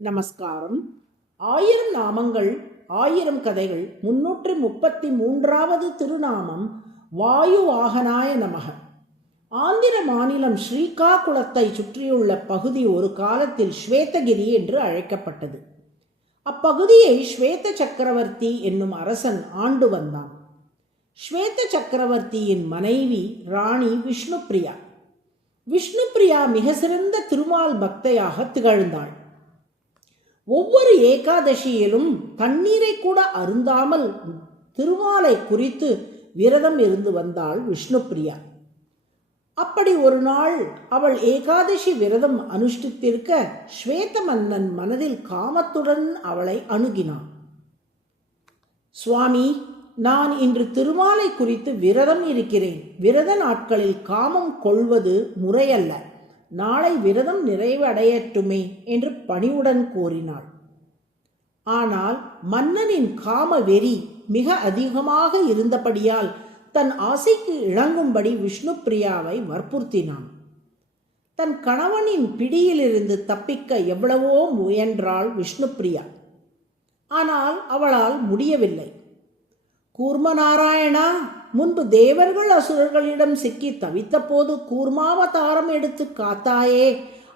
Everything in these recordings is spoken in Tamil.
நமஸ்காரம். 1000 நாமங்கள் 1000 கதைகள் 333வது திருநாமம் வாயு வாகனாய நமக. ஆந்திர மாநிலம் ஸ்ரீகாகுளத்தை சுற்றியுள்ள பகுதி ஒரு காலத்தில் ஸ்வேதகிரி என்று அழைக்கப்பட்டது. அப்பகுதியை ஸ்வேத சக்கரவர்த்தி என்னும் அரசன் ஆண்டு வந்தான். ஸ்வேத சக்கரவர்த்தியின் மனைவி ராணி விஷ்ணுபிரியா. விஷ்ணுபிரியா மிக சிறந்த திருமால் பக்தையாக திகழ்ந்தாள். ஒவ்வொரு ஏகாதசியிலும் தண்ணீரை கூட அருந்தாமல் திருமாலை குறித்து விரதம் இருந்து வந்தாள் விஷ்ணுபிரியா. அப்படி ஒரு நாள் அவள் ஏகாதசி விரதம் அனுஷ்டித்திருக்க ஸ்வேத மன்னன் மனதில் காமத்துடன் அவளை அணுகினான். சுவாமி, நான் இன்று திருமாலை குறித்து விரதம் இருக்கிறேன். விரத நாட்களில் காமம் கொள்வது முறையல்ல. நாளை விரதம் நிறைவடையட்டுமே என்று பணிவுடன் கோரினாள். ஆனால் மன்னனின் காம வெறி மிக அதிகமாக இருந்தபடியால் தன் ஆசைக்கு இணங்கும்படி விஷ்ணுபிரியாவை வற்புறுத்தினான். தன் கணவனின் பிடியிலிருந்து தப்பிக்க எவ்வளவோ முயன்றாள் விஷ்ணுபிரியா. ஆனால் அவளால் முடியவில்லை. கூர்மநாராயணா, முன்பு தேவர்கள் அசுரர்களிடம் சிக்கி தவித்த போது கூர்மாவதாரம் எடுத்து காத்தாயே,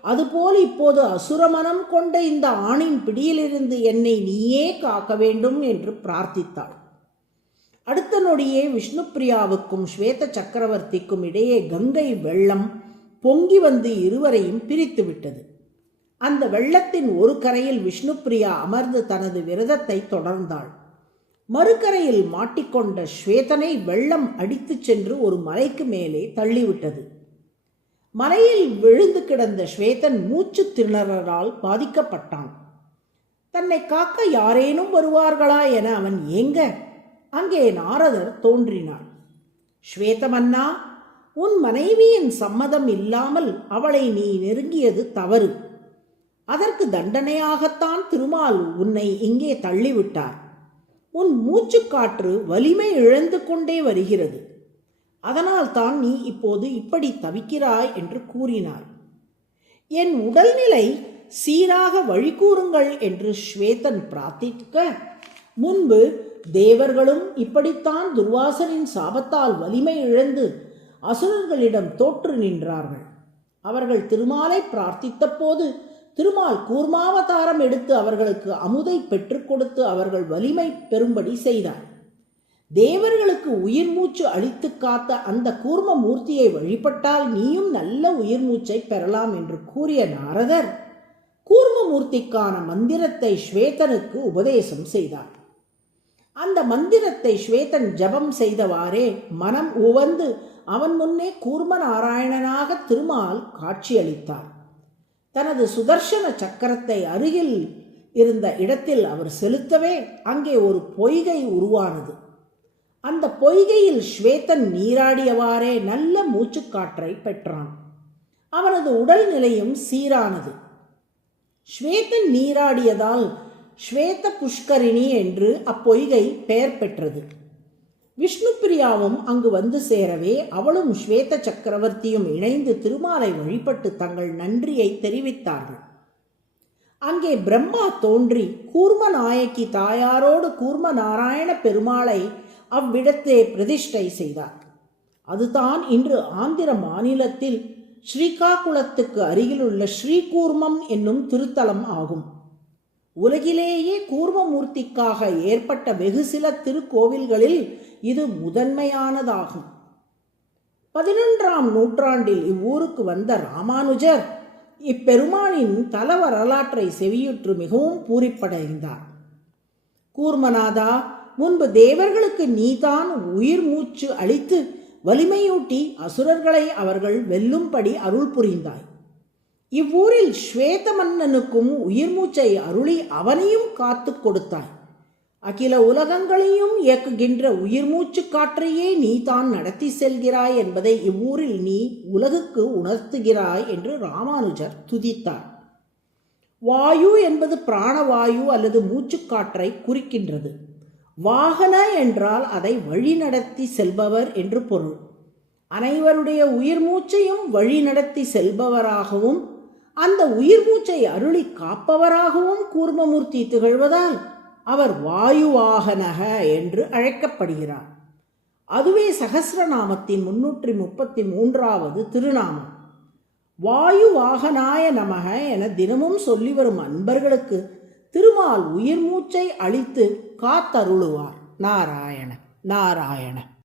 அதுபோல் இப்போது அசுரமனம் கொண்ட இந்த ஆணின் பிடியிலிருந்து என்னை நீயே காக்க வேண்டும் என்று பிரார்த்தித்தாள். அடுத்த நொடியே விஷ்ணுபிரியாவுக்கும் ஸ்வேத சக்கரவர்த்திக்கும் இடையே கங்கை வெள்ளம் பொங்கி வந்து இருவரையும் பிரித்துவிட்டது. அந்த வெள்ளத்தின் ஒரு கரையில் விஷ்ணுபிரியா அமர்ந்து தனது விரதத்தை தொடர்ந்தாள். மறுகரையில் மாட்டிக்கொண்ட ஸ்வேதனை வெள்ளம் அடித்து சென்று ஒரு மலைக்கு மேலே தள்ளிவிட்டது. மலையில் விழுந்து கிடந்த ஸ்வேதன் மூச்சு திணறலால் பாதிக்கப்பட்டான். தன்னை காக்க யாரேனும் வருவார்களா என அவன் ஏங்க அங்கே நாரதர் தோன்றினார். ஸ்வேதமன்னா, உன் மனைவியின் சம்மதம் இல்லாமல் அவளை நீ நெருங்கியது தவறு. அதற்கு தண்டனையாகத்தான் திருமால் உன்னை இங்கே தள்ளிவிட்டார். உன் மூச்சுக்காற்று வலிமை இழந்து கொண்டே வருகிறது. அதனால் தான் நீ இப்போது இப்படி தவிக்கிறாய் என்று கூறினார். என் உடல்நிலை சீராக வழிகூறுங்கள் என்று ஸ்வேதன் பிரார்த்திக்க, முன்பு தேவர்களும் இப்படித்தான் துர்வாசனின் சாபத்தால் வலிமை இழந்து அசுரர்களிடம் தோற்று நின்றார்கள். அவர்கள் திருமாலை பிரார்த்தித்த போது திருமால் கூர்மாவதாரம் எடுத்து அவர்களுக்கு அமுதை பெற்றுக் கொடுத்து அவர்கள் வலிமை பெறும்படி செய்தார். தேவர்களுக்கு உயிர் மூச்சு அளித்து காத்த அந்த கூர்ம மூர்த்தியை வழிபட்டால் நீயும் நல்ல உயிர் மூச்சை பெறலாம் என்று கூறிய நாரதர் கூர்ம மூர்த்திக்கான மந்திரத்தை ஸ்வேதனுக்கு உபதேசம் செய்தார். அந்த மந்திரத்தை ஸ்வேதன் ஜபம் செய்தவாறே மனம் உவந்து அவன் முன்னே கூர்ம நாராயணனாக திருமால் காட்சியளித்தார். தனது சுதர்சன சக்கரத்தை அருகில் இருந்த இடத்தில் அவர் செலுத்தவே அங்கே ஒரு பொய்கை உருவானது. அந்த பொய்கையில் ஸ்வேதன் நீராடியவாறே நல்ல மூச்சுக்காற்றை பெற்றான். அவனது உடல்நிலையும் சீரானது. ஸ்வேதன் நீராடியதால் ஸ்வேத புஷ்கரிணி என்று அப்பொய்கை பெயர் பெற்றது. விஷ்ணுபிரியாவும் அங்கு வந்து சேரவே அவளும் ஸ்வேத சக்கரவர்த்தியும் இணைந்து திருமாலை வழிபட்டு தங்கள் நன்றியை தெரிவித்தார்கள். அங்கே பிரம்மா தோன்றி கூர்ம நாயக்கி தாயாரோடு கூர்ம நாராயண பெருமாளை அவ்விடத்தே பிரதிஷ்டை செய்தார். அதுதான் இன்று ஆந்திர மாநிலத்தில் ஸ்ரீகாகுளத்துக்கு அருகிலுள்ள ஸ்ரீகூர்மம் என்னும் திருத்தலம் ஆகும். உலகிலேயே கூர்மமூர்த்திக்காக ஏற்பட்ட வெகு சில திருக்கோவில்களில் இது முதன்மையானதாகும். 11ஆம் நூற்றாண்டில் இவ்வூருக்கு வந்த ராமானுஜர் இப்பெருமானின் தல வரலாற்றை செவியுற்று மிகவும் பூரிப்படைந்தார். கூர்மநாதா, முன்பு தேவர்களுக்கு நீதான் உயிர் மூச்சு அளித்து வலிமையூட்டி அசுரர்களை அவர்கள் வெல்லும்படி அருள் புரிந்தாய். இவ்வூரில் ஸ்வேத மன்னனுக்கும் உயிர் மூச்சை அருளி அவனையும் காத்து கொடுத்தாய். அகில உலகங்களையும் இயக்குகின்ற உயிர் மூச்சு காற்றையே நீ தான் நடத்தி செல்கிறாய் என்பதை இவ்வூரில் நீ உலகுக்கு உணர்த்துகிறாய் என்று ராமானுஜர் துதித்தார். வாயு என்பது பிராணவாயு அல்லது மூச்சுக்காற்றை குறிக்கின்றது. வாகன என்றால் அதை வழிநடத்தி செல்பவர் என்று பொருள். அனைவருடைய உயிர் மூச்சையும் வழிநடத்தி செல்பவராகவும் அந்த உயிர் மூச்சை அருளி காப்பவராகவும் கூர்மமூர்த்தி திகழ்வதால் அவர் வாயுவாகனக என்று அழைக்கப்படுகிறார். அதுவே சகஸ்ரநாமத்தின் 333வது திருநாமம். வாயுவாகனாய நமக என தினமும் சொல்லி வரும் அன்பர்களுக்கு திருமால் உயிர் மூச்சை அளித்து காத்தருளுவார். நாராயண நாராயண.